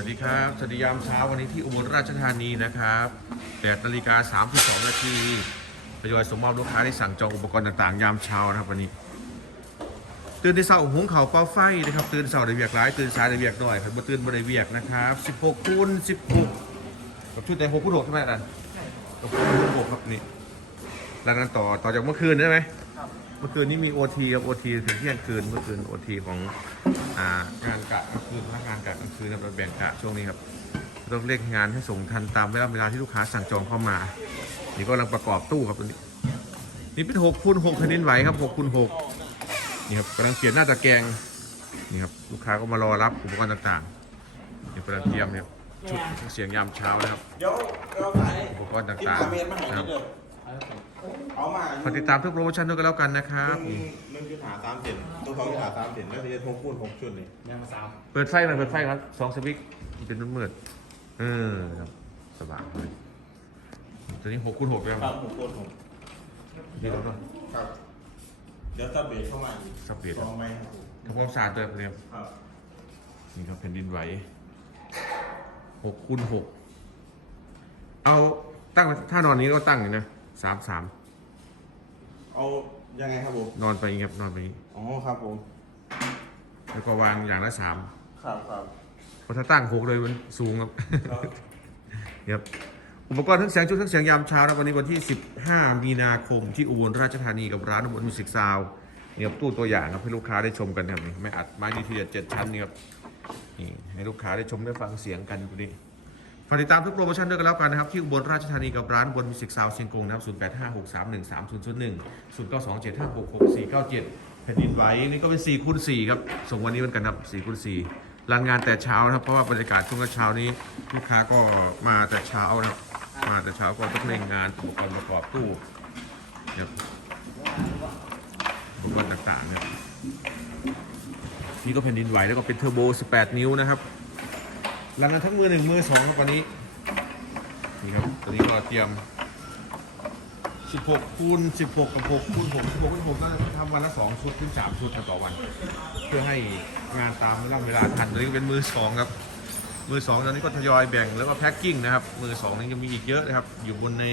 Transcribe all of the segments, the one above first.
วัสดีครับ สวัสดียามเช้าวันนี้ที่อุบลราชธานีนะครับ8นาฬิกา32นาทีทยอยส่งมอบลูกค้าที่สั่งจองอุปกรณ์ต่างๆ ยามเช้านะครับวันนี้ ตื่นที่เช้าหุงเขาวเป่าไฟนะครับ ตื่นเช้าได้เวียกหลาย ตื่นสายได้เวียกน้อยครับบ่ตื่นบ่ได้เวียกนะครับ16คูณ16กับชุดแต่6คูณ6ใช่ไหมอาจารย์กับ6คูณ6ครับนี่แล้วนั้นต่อต่อจากเมื่อคืนใช่ไหมเมื่อคืนนี้มีโอทีกับโอทีถึงเที่ยงคืนเมื่อคืนโอทีของ อ่างานกะกลางคืนพนักงานกะกลางคืนนะครับเราแบ่งกะช่วงนี้ครับต้องเร่งงานให้ส่งทันตามเวลาเวลาที่ลูกค้าสั่งจองเข้ามา นี่ก็กำลังประกอบตู้ครับตัวนี้ นี่เป็นหกคูณหกแผ่นดินไหวครับหกคูณหกนี่ครับกำลังเปลี่ยนหน้าตะแกรงนี่ครับลูกค้าก็มารอรับอุปกรณ์ต่างๆนี่กำลังเตรียมเนี่ยชุดเสียงยามเช้านะครับเดี๋ยวเราขายอุปกรณ์ที่ต่างมาเมนมาให้ๆนะครับเด้อเอามาฝากติดตามทุกโปรโมชั่นด้วยกันแล้วกันนะครับหนึ่งหนึ่งจุดหาสามเจ็ด ตัวเขาจุดหาสามเจ็ดแล้วจะทงคูณหกชุดเลยแม่มาสามเปิดไฟหน่อยเปิดไฟครับสองสวิตช์เป็นมืดๆเออครับสว่างเลยตัวนี้หกคูณหกเลยคครัรับบหกคูณหกนี่เราต้องครับ เดี๋ยวซับเบสเข้ามาอีกซับเบสสองไม้ครับผมทำความสะอาดด้วยครับครับนี่ครับแผ่นดินไหวหกคูณหกเอาตั้งถ้านอนนี้ก็ตั้งอย่างนะสามสามเอา ยังไงครับผม นอนไปอย่างนี้ครับนอนไปอย่างนี้อ๋อครับผม แล้วก็วางอย่างละสามครับครับเพราะถ้าตั้งหกเลยมันสูงครับ ครับ ครับอุปกรณ์ทั้งเสียงชุดทั้งเสียงยามเช้านะวันนี้วันที่ 15 มีนาคมที่อุบลราชธานีกับร้านอุบลมิวสิกซาวนี่ครับตู้ตัวอย่างครับให้ลูกค้าได้ชมกันนะครับนี่ไม่อัดไม้ดีทีเด็ดเจ็ดชั้นนี่ครับนี่ให้ลูกค้าได้ชมได้ฟังเสียงกันอยู่นี่ ฝากติดตามทุกโปรโมชั่นด้วยกันแล้วกันนะครับ ที่อุบลราชธานีกับร้านบลมิวสิกซาวเชียงกงนะครับ 0 8 5 6 3 1 3 0 0 1 0 9 2 7 5 6 6 4 9 7แผ่นดินไหวนี่ก็เป็น4คูณ4ครับส่งวันนี้เหมือนกันครับ4คูณ4รันงานแต่เช้านะครับ เพราะว่าบรรยากาศช่วงเช้านี้ลูกค้าก็มาแต่เช้านะครับมาแต่เช้าก็ต้องเร่งงานอุปกรณ์ประกอบตู้นะครับอุปกรณ์ต่างๆเนี่ยนี่ก็แผ่นดินไหวแล้วก็เป็นเทอร์โบ 18 นิ้วนะครับ รันกันทั้งมือหนึ่งมือสองครับวันนี้ นี่ครับตอนนี้ก็เตรียม 16คูณ16 กับ6คูณ6 16คูณ6ก็ทำวันละ 2 ชุดถึง3ชุดต่อวัน เพื่อให้งานตามเวลาเวลาทันตอนนี้ก็เป็นมือสองครับมือสองตอนนี้ก็ทยอยแบ่งแล้วก็แพ็คกิ้งนะครับ มือสองนี่ยังมีอีกเยอะนะครับ อยู่บนใน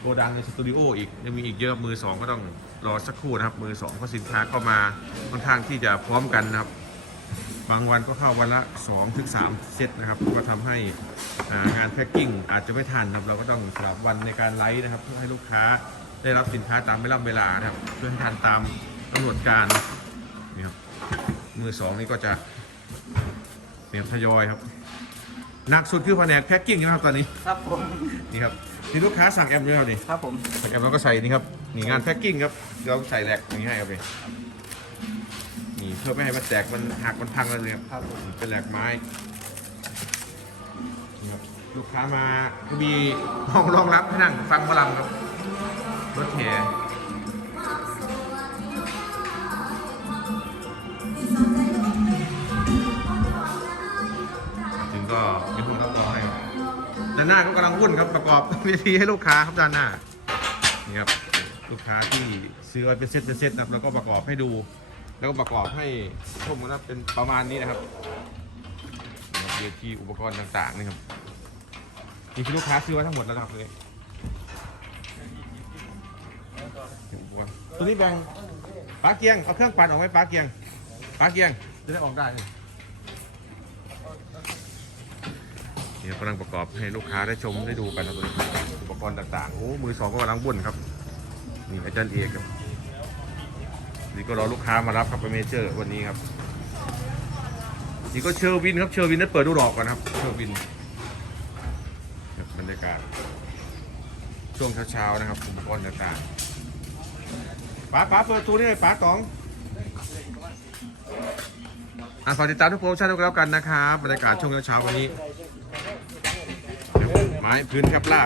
โกดังในสตูดิโออีกยังมีอีกเยอะมือสองก็ต้องรอสักครู่นะครับ มือสองเพราะสินค้าเข้ามาค่อนข้างที่จะพร้อมกันนะครับ บางวันก็เข้าวันละ2ถึง3เซตนะครับ ก็ทำให้อ่างานแพ็คกิ้งอาจจะไม่ทันนะครับ เราก็ต้องสลับวันในการไลฟ์นะครับ เพื่อให้ลูกค้าได้รับสินค้าตามเวลาเวลานะครับ เพื่อให้ทันตามกำหนดการนี่ครับมือสองนี่ก็จะเนี่ยทยอยครับหนักสุดคือแผนกแพ็คกิ้งนะครับตอนนี้ครับผมนี่ครับนี่ลูกค้าสั่งแอมด้วยครับนี่ครับผมสั่งแอมแล้วก็ใส่นี่ครับนี่งานแพ็คกิ้งครับเราใส่แหลกอย่างนี้ให้ครับนี่นี่ เพื่อไม่ให้มันแตกมันหักมันพังเลยครับครับผมนี่เป็นแหลกไม้นี่ครับลูกค้ามาก็มีห้องรองรับให้นั่งฟังหมอลำครับรถแห่ถึงก็มีห้องรับรองให้ครับด้านหน้าก็กำลังวุ่นครับประกอบเวทีให้ลูกค้าครับด้านหน้านี่ครับลูกค้าที่ซื้อไว้เป็นเซตเป็นเซตนะครับแล้วก็ประกอบให้ดู แล้วก็ประกอบให้ชมนะครับเป็นประมาณนี้นะครับเวทีอุปกรณ์ต่างๆนี่ครับนี่คือลูกค้าซื้อไว้ทั้งหมดแล้วนะครับเลยอุปกรณ์ตัวนี้แบ่งปลาเกียงเอาเครื่องปั่นออกไหมปลาเกียงปลาเกียงจะได้ออกได้เนี่ยกำลังประกอบให้ลูกค้าได้ชมได้ดูกันนะครับอุปกรณ์ต่างๆโอ้มือสองก็กำลังบุ่นครับนี่อาจารย์เอกครับ นี่ก็รอลูกค้ามารับครับเมเจอร์วันนี้ครับนี่ก็เชอร์วินครับเชอร์วินนั้นเปิดดูดอกก่อนครับเชอร์วินบรรยากาศช่วงเช้าๆนะครับอุปกรณ์ต่างๆป้าป้าเปิดตูนี่เลยป้าตองอะฝากติดตามทุกโปรโมชั่นด้วยกันแล้วกันนะครับบรรยากาศช่วงเช้าๆวันนี้ไม้พื้นแคปล่า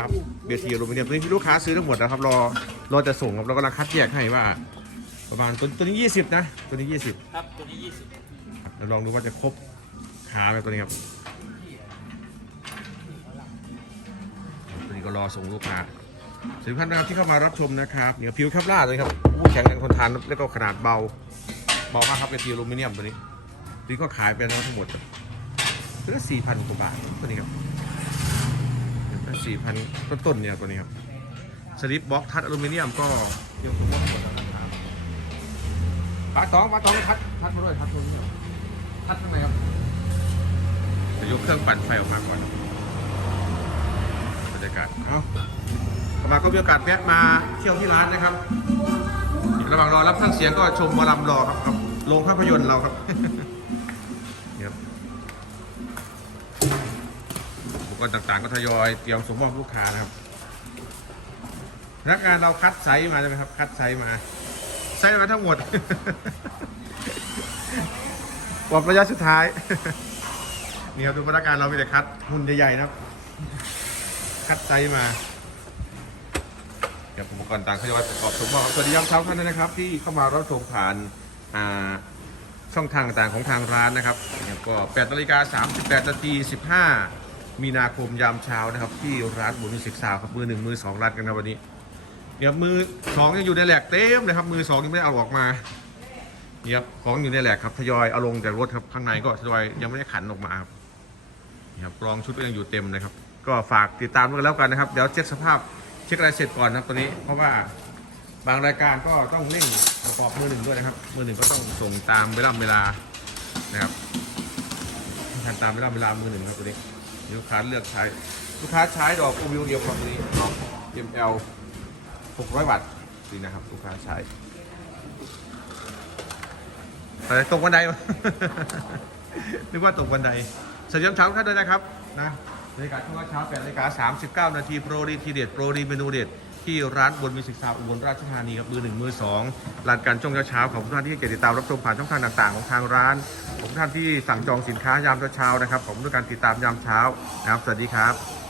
เบียร์ทีอลูมิเนียมตัวนี้ที่ลูกค้าซื้อทั้งหมดนะครับรอรอจะส่งครับเรากำลังคัดแยกให้ว่า ประมาณตัวตัวนี้20นะ ตัวนี้20ครับตัวนี้ยี่สิบเราลองดูว่าจะครบขาไหมตัวนี้ครับ ตัวนี้ก็รอส่งลูกค้าสินค้านะครับที่เข้ามารับชมนะครับเนี่ยผิวแคปล่าเลยครับอู้แข็งแรงทนทานแล้วก็ขนาดเบาเบามากครับเป็นทีอลูมิเนียมตัวนี้ตัวนี้ก็ขายไปแล้วทั้งหมดครับคือละสี่พันกว่าบาทตัวนี้ครับสี่พันต้นๆเนี่ยตัวนี้ครับสลิปบล็อกทัดอลูมิเนียมก็เกี่ยวกับหมดแล้วนะครับ ปลาตองปลาตองทัดทัดมาด้วยทัดตรงนี้เหรอทัดข้างในครับจะยกเครื่องปั่นไฟออกมาก่อนบรรยากาศเอากลับมาก็มีโอกาสแวะมาเที่ยวที่ร้านนะครับระหว่างรอรับเครื่องเสียงก็ชมหมอลำรอครับครับโรงภาพยนตร์เราครับนี่ครับอุปกรณ์ต่างๆ ก็ทยอยเตรียมส่งมอบลูกค้านะครับพนักงานเราคัดไซส์มาใช่ไหมครับ คัดไซส์มา ไซส์มาทั้งหมดกว่าระยะสุดท้ายนี่ครับดูพนักงานเรามีแต่คัดหุ่นใหญ่ๆนะครับ คัดไซส์มาครับอุปกรณ์ต่างทยอยประกอบสมบูรณ์สวัสดียามเช้าท่านนะครับ ที่เข้ามารับชมผ่านอ่าช่องทางต่างของทางร้านนะครับก็8นาฬิกา38นาที15 มีนาคมยามเช้านะครับ ที่ร้านบุญมิสิกซาวครับมือหนึ่งมือสองร้านกันครับวันนี้ เนี่ยมือสองยังอยู่ในแหลกเต็มเลยครับมือสองยังไม่ได้เอาออกมาเนี่ยครับของอยู่ในแหลกครับทยอยเอาลงจากรถครับข้างในก็ทยอยยังไม่ได้ขันออกมาครับนี่ครับกรองชุดก็ยังอยู่เต็มเลยครับ ก็ฝากติดตามด้วยกันแล้วกันนะครับเดี๋ยวเช็คสภาพเช็ครายเสร็จก่อนนะครับตัวนี้เพราะว่าบางรายการก็ต้องเร่งประกอบมือหนึ่งด้วยนะครับมือหนึ่งก็ต้องส่งตามเวลาเวลานะครับทันตามเวลาเวลามือหนึ่งครับตัวนี้ลูกค้าเลือกใช้ลูกค้าใช้ดอกโอวิวเดียวครับตัวนี้ ML 600 วัตต์นี่นะครับลูกค้าใช้อะไรตกบันไดวะนึกว่าตกบันไดสวัสดีเช้าท่านด้วยนะครับนะบรรยากาศช่วงเช้า8นาฬิกา39 นาทีโปรดีทีเด็ดโปรดีเมนูเด็ดที่ร้านบนมิวสิกซาวอุบลราชธานีครับมือหนึ่งมือสองรานการช่วงเช้าของทุกท่านที่ติดตามรับชมผ่านช่องทางต่าง ๆ ของทางร้านของท่านที่สั่งจองสินค้ายามเช้านะครับ ผมด้วยการติดตามยามเช้านะครับ สวัสดีครับ